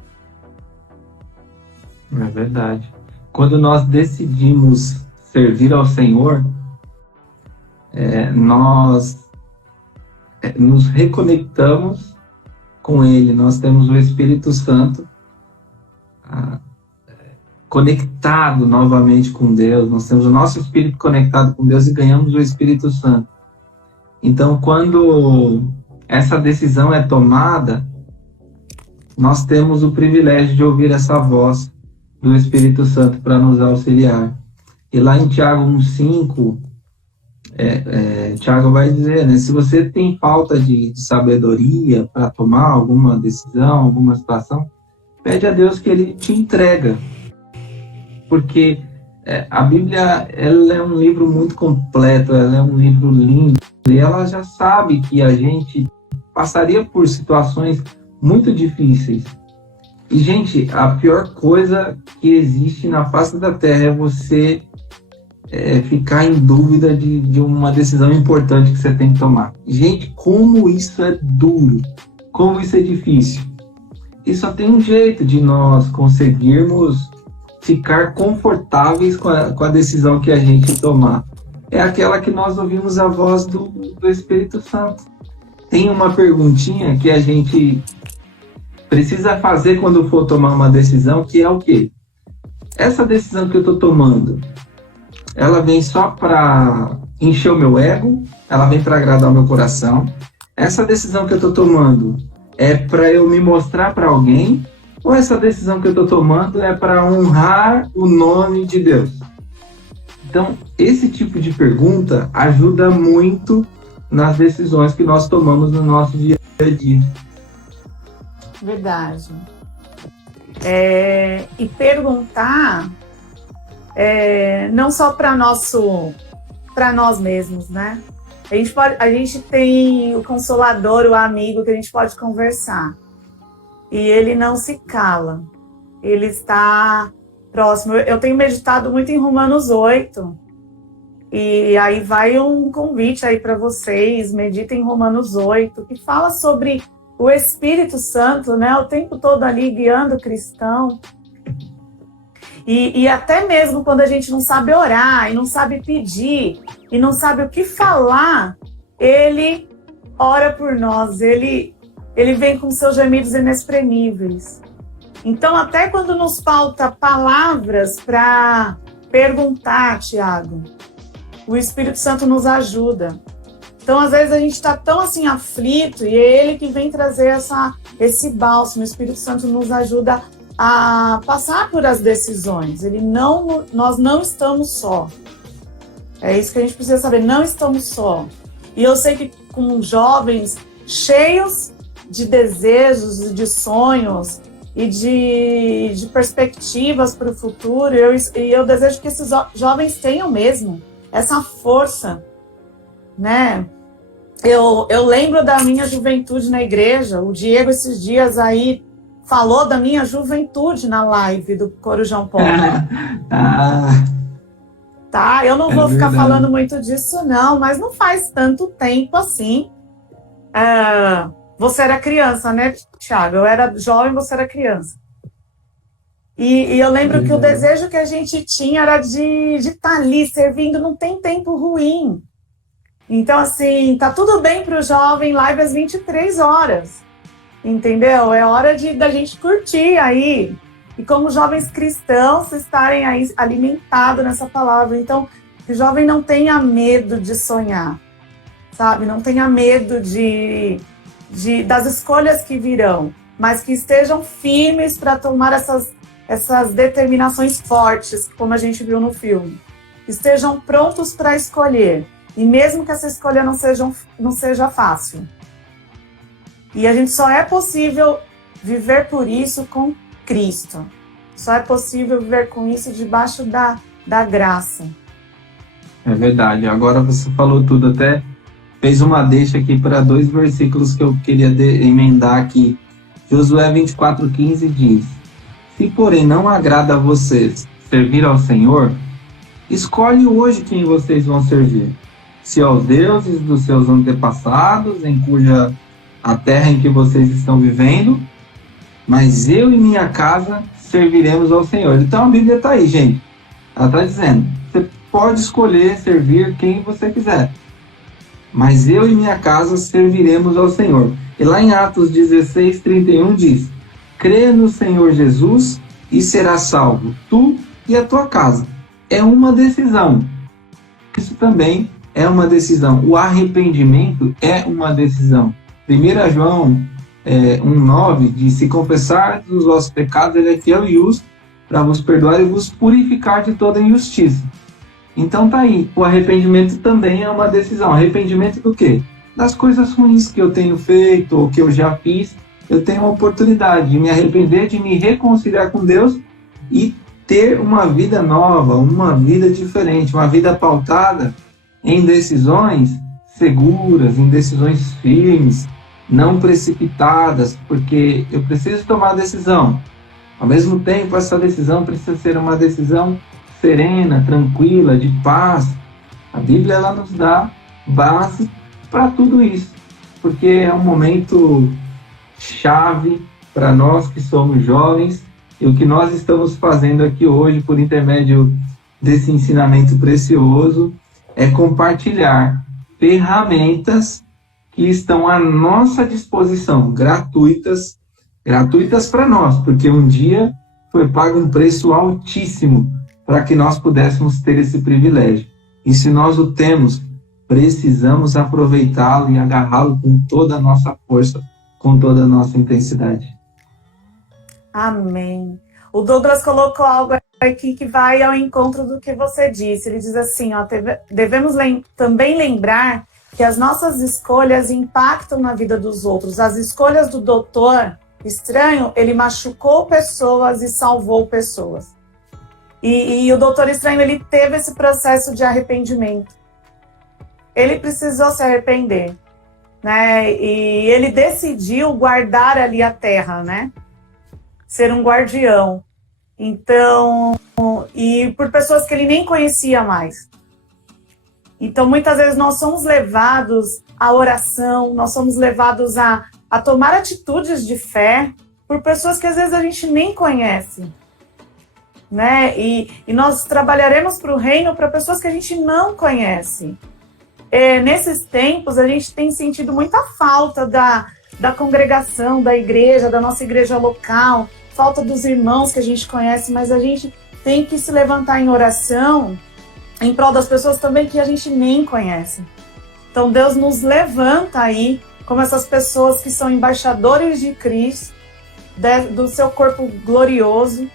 É verdade. Quando nós decidimos servir ao Senhor, nós nos reconectamos com Ele. Nós temos o Espírito Santo conectado novamente com Deus. Nós temos o nosso espírito conectado com Deus e ganhamos o Espírito Santo. Então, quando essa decisão é tomada, nós temos o privilégio de ouvir essa voz do Espírito Santo para nos auxiliar. E lá em Tiago 1,5, Tiago vai dizer, né, se você tem falta de sabedoria para tomar alguma decisão, alguma situação, pede a Deus que Ele te entrega. Porque a Bíblia, ela é um livro muito completo, ela é um livro lindo, e ela já sabe que a gente passaria por situações muito difíceis. E, gente, a pior coisa que existe na face da Terra é você ficar em dúvida de uma decisão importante que você tem que tomar. Gente, como isso é duro, como isso é difícil. E só tem um jeito de nós conseguirmos ficar confortáveis com a decisão que a gente tomar. É aquela que nós ouvimos a voz do Espírito Santo. Tem uma perguntinha que a gente precisa fazer quando for tomar uma decisão, que é o quê? Essa decisão que eu estou tomando, ela vem só para encher o meu ego? Ela vem para agradar o meu coração? Essa decisão que eu estou tomando é para eu me mostrar para alguém? Ou essa decisão que eu estou tomando é para honrar o nome de Deus? Então, esse tipo de pergunta ajuda muito nas decisões que nós tomamos no nosso dia a dia. Verdade. E perguntar não só para nós mesmos, né? A gente tem o consolador, o amigo que a gente pode conversar. E ele não se cala. Ele está próximo. Eu tenho meditado muito em Romanos 8. E aí vai um convite aí para vocês. Meditem em Romanos 8, que fala sobre o Espírito Santo, né? O tempo todo ali guiando o cristão. E até mesmo quando a gente não sabe orar, e não sabe pedir, e não sabe o que falar, ele ora por nós. Ele vem com seus gemidos inexprimíveis. Então, até quando nos falta palavras para perguntar, Tiago, o Espírito Santo nos ajuda. Então, às vezes, a gente está tão assim aflito, e é ele que vem trazer esse bálsamo. O Espírito Santo nos ajuda a passar por as decisões. Nós não estamos só. É isso que a gente precisa saber, não estamos só. E eu sei que com jovens cheios de desejos, de sonhos e de perspectivas para o futuro, eu desejo que esses jovens tenham mesmo essa força, né? Eu lembro da minha juventude na igreja. O Diego esses dias aí falou da minha juventude na live do Coro João Paulo. Tá, eu não vou ficar falando muito disso não, mas não faz tanto tempo assim. Você era criança, né, Thiago? Eu era jovem, você era criança. E eu lembro que o desejo que a gente tinha era de estar ali servindo, não tem tempo ruim. Então, assim, tá tudo bem para o jovem live às 23 horas, entendeu? É hora da gente curtir aí. E como jovens cristãos estarem aí alimentados nessa palavra. Então, que o jovem não tenha medo de sonhar, sabe? Não tenha medo das escolhas que virão, mas que estejam firmes para tomar essas determinações fortes, como a gente viu no filme. Estejam prontos para escolher, e mesmo que essa escolha não seja fácil. E a gente só é possível viver por isso com Cristo. Só é possível viver com isso debaixo da graça. É verdade. Agora você falou tudo, até fez uma deixa aqui para 2 versículos que eu queria emendar aqui. Josué 24:15 diz: se porém não agrada a vocês servir ao Senhor, escolhe hoje quem vocês vão servir. Se aos deuses dos seus antepassados, em cuja a terra em que vocês estão vivendo, mas eu e minha casa serviremos ao Senhor. Então a Bíblia está aí, gente. Ela está dizendo, você pode escolher servir quem você quiser, mas eu e minha casa serviremos ao Senhor. E lá em Atos 16:31 diz: crê no Senhor Jesus e serás salvo, tu e a tua casa. É uma decisão. Isso também é uma decisão. O arrependimento é uma decisão. 1 João 1,9 diz: se confessar os vossos pecados, ele é fiel e justo para vos perdoar e vos purificar de toda injustiça. Então tá aí, o arrependimento também é uma decisão. Arrependimento do quê? Das coisas ruins que eu tenho feito ou que eu já fiz. Eu tenho a oportunidade de me arrepender, de me reconciliar com Deus e ter uma vida nova, uma vida diferente, uma vida pautada em decisões seguras, em decisões firmes, não precipitadas, porque eu preciso tomar a decisão. Ao mesmo tempo, essa decisão precisa ser uma decisão serena, tranquila, de paz. A Bíblia ela nos dá base para tudo isso, porque é um momento chave para nós que somos jovens, e o que nós estamos fazendo aqui hoje, por intermédio desse ensinamento precioso, é compartilhar ferramentas que estão à nossa disposição, gratuitas para nós, porque um dia foi pago um preço altíssimo para que nós pudéssemos ter esse privilégio. E se nós o temos, precisamos aproveitá-lo e agarrá-lo com toda a nossa força, com toda a nossa intensidade. Amém. O Douglas colocou algo aqui que vai ao encontro do que você disse. Ele diz assim, ó, devemos também lembrar que as nossas escolhas impactam na vida dos outros. As escolhas do Doutor Estranho, ele machucou pessoas e salvou pessoas. E o Doutor Estranho, ele teve esse processo de arrependimento. Ele precisou se arrepender, né? E ele decidiu guardar ali a terra, né? Ser um guardião. Então, e por pessoas que ele nem conhecia mais. Então, muitas vezes nós somos levados à oração, nós somos levados a tomar atitudes de fé por pessoas que às vezes a gente nem conhece, né? E nós trabalharemos para o reino para pessoas que a gente não conhece. Nesses tempos, a gente tem sentido muita falta da congregação, da igreja, da nossa igreja local, falta dos irmãos que a gente conhece, mas a gente tem que se levantar em oração em prol das pessoas também que a gente nem conhece. Então Deus nos levanta aí como essas pessoas que são embaixadores de Cristo, do seu corpo glorioso,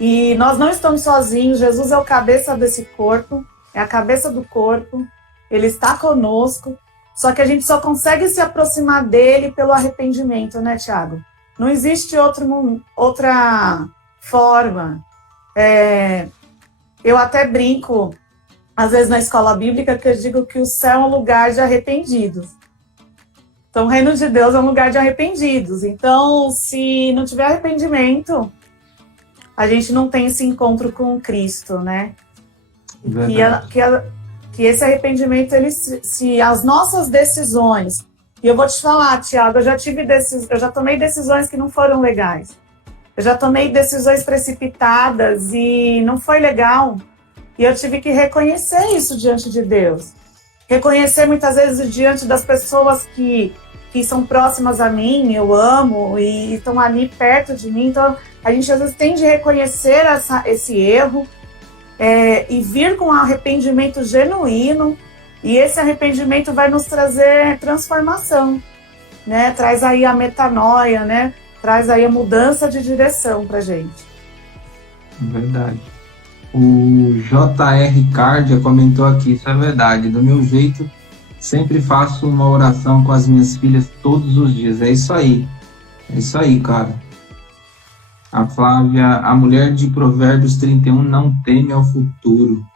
e nós não estamos sozinhos. Jesus é o cabeça desse corpo, é a cabeça do corpo, ele está conosco, só que a gente só consegue se aproximar dele pelo arrependimento, né, Tiago? Não existe outra forma. Eu até brinco, às vezes na escola bíblica, que eu digo que o céu é um lugar de arrependidos. Então, o reino de Deus é um lugar de arrependidos. Então, se não tiver arrependimento, a gente não tem esse encontro com Cristo, né? Que esse arrependimento, se as nossas decisões... E eu vou te falar, Tiago, eu já tomei decisões que não foram legais. Eu já tomei decisões precipitadas e não foi legal. E eu tive que reconhecer isso diante de Deus. Reconhecer muitas vezes diante das pessoas que são próximas a mim, eu amo, e estão ali perto de mim. Então, a gente às vezes tem de reconhecer esse erro e vir com um arrependimento genuíno. E esse arrependimento vai nos trazer transformação, né? Traz aí a metanoia, né? Traz aí a mudança de direção pra gente. Verdade. O J.R. Cardia comentou aqui, isso é verdade. Do meu jeito, sempre faço uma oração com as minhas filhas todos os dias. É isso aí, cara. A Flávia, a mulher de Provérbios 31, não teme ao futuro.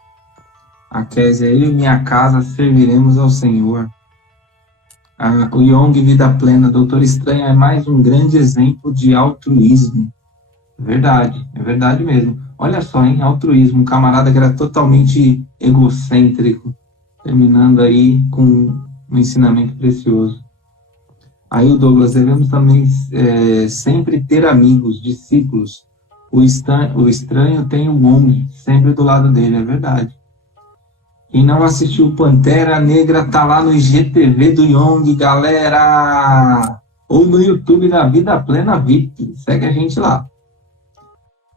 A Kézia, eu e minha casa serviremos ao Senhor. O Jung Vida Plena, Doutor Estranho, é mais um grande exemplo de altruísmo. É verdade mesmo. Olha só, hein? Altruísmo, um camarada que era totalmente egocêntrico, terminando aí com um ensinamento precioso. Aí o Douglas, devemos também sempre ter amigos, discípulos. O estranho tem o Wong sempre do lado dele, é verdade. Quem não assistiu Pantera Negra, tá lá no IGTV do Jung, galera! Ou no YouTube da Vida Plena VIP, segue a gente lá.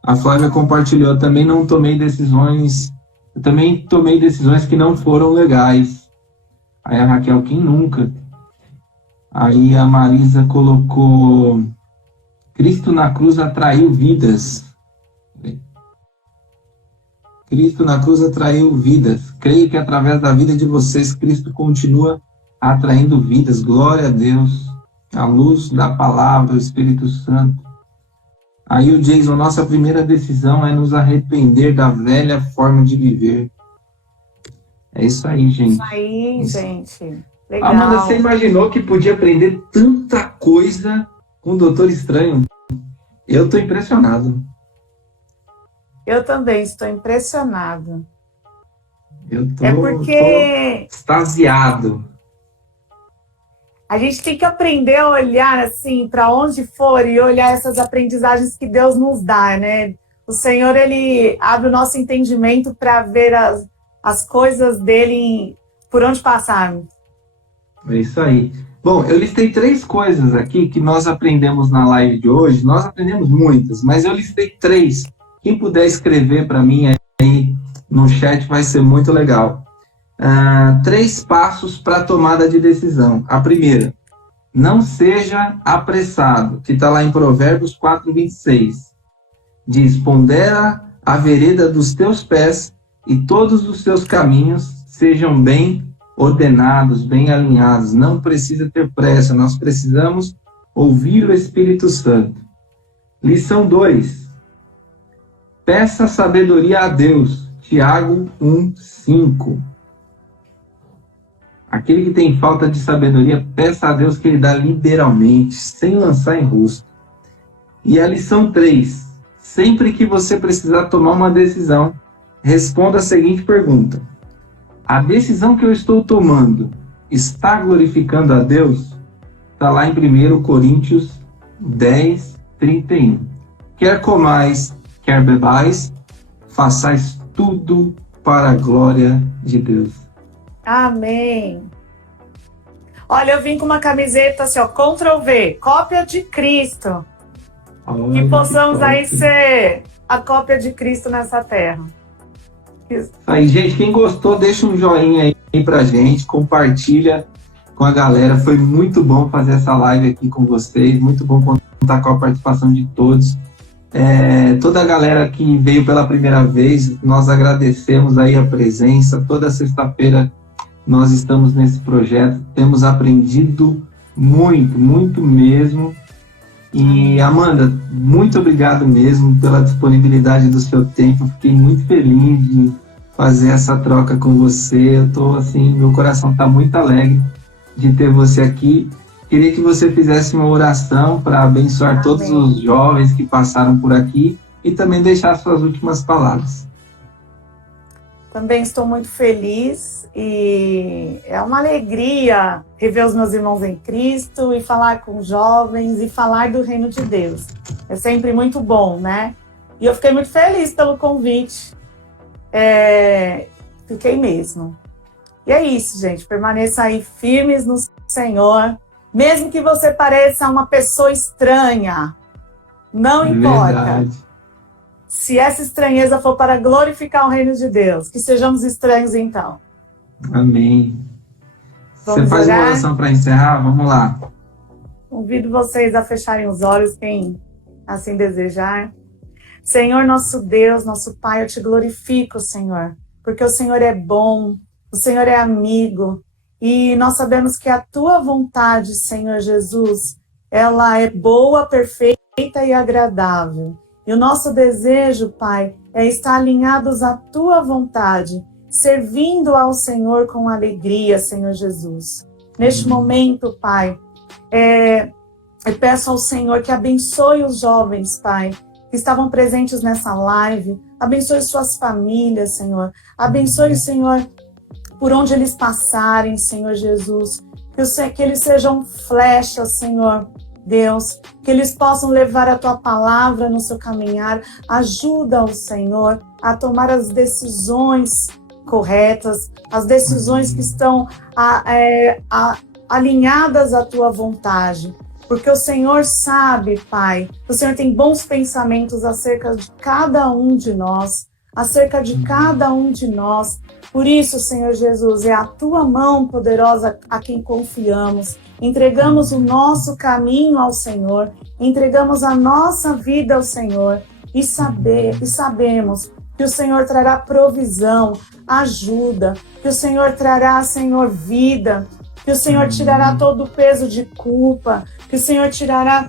A Flávia compartilhou, também tomei decisões que não foram legais. Aí a Raquel, quem nunca? Aí a Marisa colocou, Cristo na cruz atraiu vidas. Cristo na cruz atraiu vidas. Creio que através da vida de vocês, Cristo continua atraindo vidas. Glória a Deus. A luz da palavra, o Espírito Santo. Aí o Jason, nossa primeira decisão é nos arrepender da velha forma de viver. É isso aí, gente. Isso aí, gente. Legal. Amanda, você imaginou que podia aprender tanta coisa com o Doutor Estranho? Eu estou impressionado. Eu também estou impressionado. Eu tô extasiado. A gente tem que aprender a olhar assim para onde for e olhar essas aprendizagens que Deus nos dá, né? O Senhor, ele abre o nosso entendimento para ver as coisas dele por onde passarmos. É isso aí. Bom, eu listei 3 coisas aqui que nós aprendemos na live de hoje. Nós aprendemos muitas, mas eu listei 3. Quem puder escrever para mim aí no chat vai ser muito legal. 3 passos para a tomada de decisão. A primeira, não seja apressado, que está lá em Provérbios 4:26. Diz, pondera a vereda dos teus pés e todos os seus caminhos sejam bem ordenados, bem alinhados. Não precisa ter pressa, nós precisamos ouvir o Espírito Santo. Lição 2. Peça sabedoria a Deus. Tiago 1:5. Aquele que tem falta de sabedoria, peça a Deus que ele dá liberalmente, sem lançar em rosto. E a lição 3. Sempre que você precisar tomar uma decisão, responda a seguinte pergunta. A decisão que eu estou tomando está glorificando a Deus? Está lá em 1 Coríntios 10:31. Quer comais, quer bebais, façais tudo para a glória de Deus. Amém. Olha, eu vim com uma camiseta assim, ó, Ctrl V, cópia de Cristo. Olha, que possamos que aí ser a cópia de Cristo nessa terra. Isso. Aí, gente, quem gostou, deixa um joinha aí pra gente, compartilha com a galera. Foi muito bom fazer essa live aqui com vocês, muito bom contar com a participação de todos. Toda a galera que veio pela primeira vez, nós agradecemos aí a presença. Toda sexta-feira nós estamos nesse projeto, temos aprendido muito, muito mesmo. E Amanda, muito obrigado mesmo pela disponibilidade do seu tempo. Fiquei muito feliz de fazer essa troca com você. Eu tô assim, meu coração está muito alegre de ter você aqui. Queria que você fizesse uma oração para abençoar Amém. Todos os jovens que passaram por aqui e também deixar suas últimas palavras. Também estou muito feliz e é uma alegria rever os meus irmãos em Cristo e falar com jovens e falar do reino de Deus. É sempre muito bom, né? E eu fiquei muito feliz pelo convite. Fiquei mesmo. E é isso, gente. Permaneça aí firmes no Senhor. Mesmo que você pareça uma pessoa estranha, não importa. Verdade. Se essa estranheza for para glorificar o reino de Deus, que sejamos estranhos então. Amém. Vamos Você faz orar? uma oração para encerrar? Vamos lá. Convido vocês a fecharem os olhos, quem assim desejar. Senhor, nosso Deus, nosso Pai, eu te glorifico, Senhor, porque o Senhor é bom, o Senhor é amigo, e nós sabemos que a tua vontade, Senhor Jesus, ela é boa, perfeita e agradável. E o nosso desejo, Pai, é estar alinhados à tua vontade, servindo ao Senhor com alegria, Senhor Jesus. Neste momento, Pai, eu peço ao Senhor que abençoe os jovens, Pai, que estavam presentes nessa live. Abençoe suas famílias, Senhor. Abençoe, Senhor, por onde eles passarem, Senhor Jesus. Que eles sejam flechas, Senhor Deus. Que eles possam levar a Tua palavra no seu caminhar. Ajuda o Senhor a tomar as decisões corretas, as decisões que estão alinhadas à Tua vontade. Porque o Senhor sabe, Pai, o Senhor tem bons pensamentos acerca de cada um de nós, acerca de cada um de nós. Por isso, Senhor Jesus, é a Tua mão poderosa a quem confiamos. Entregamos o nosso caminho ao Senhor, entregamos a nossa vida ao Senhor e sabemos que o Senhor trará provisão, ajuda, que o Senhor trará, Senhor, vida, que o Senhor tirará todo o peso de culpa, que o Senhor tirará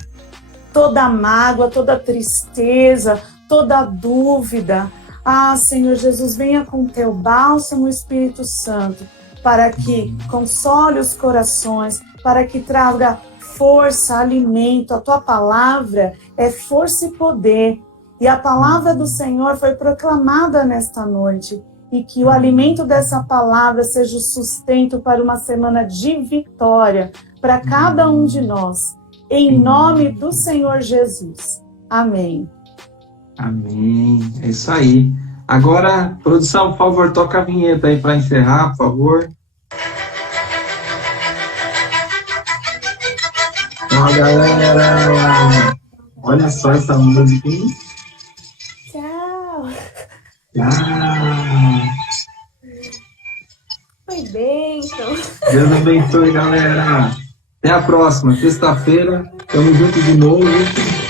toda a mágoa, toda a tristeza, toda a dúvida. Ah, Senhor Jesus, venha com Teu bálsamo, Espírito Santo, para que console os corações, para que traga força, alimento. A Tua palavra é força e poder. E a palavra do Senhor foi proclamada nesta noite. E que o alimento dessa palavra seja o sustento para uma semana de vitória para cada um de nós. Em nome do Senhor Jesus. Amém. Amém. É isso aí. Agora, produção, por favor, toca a vinheta aí para encerrar, por favor. Ó, galera! Olha só essa música, hein? Tchau. Tchau. Foi bênção. Deus abençoe, galera. Até a próxima, sexta-feira. Tamo juntos de novo.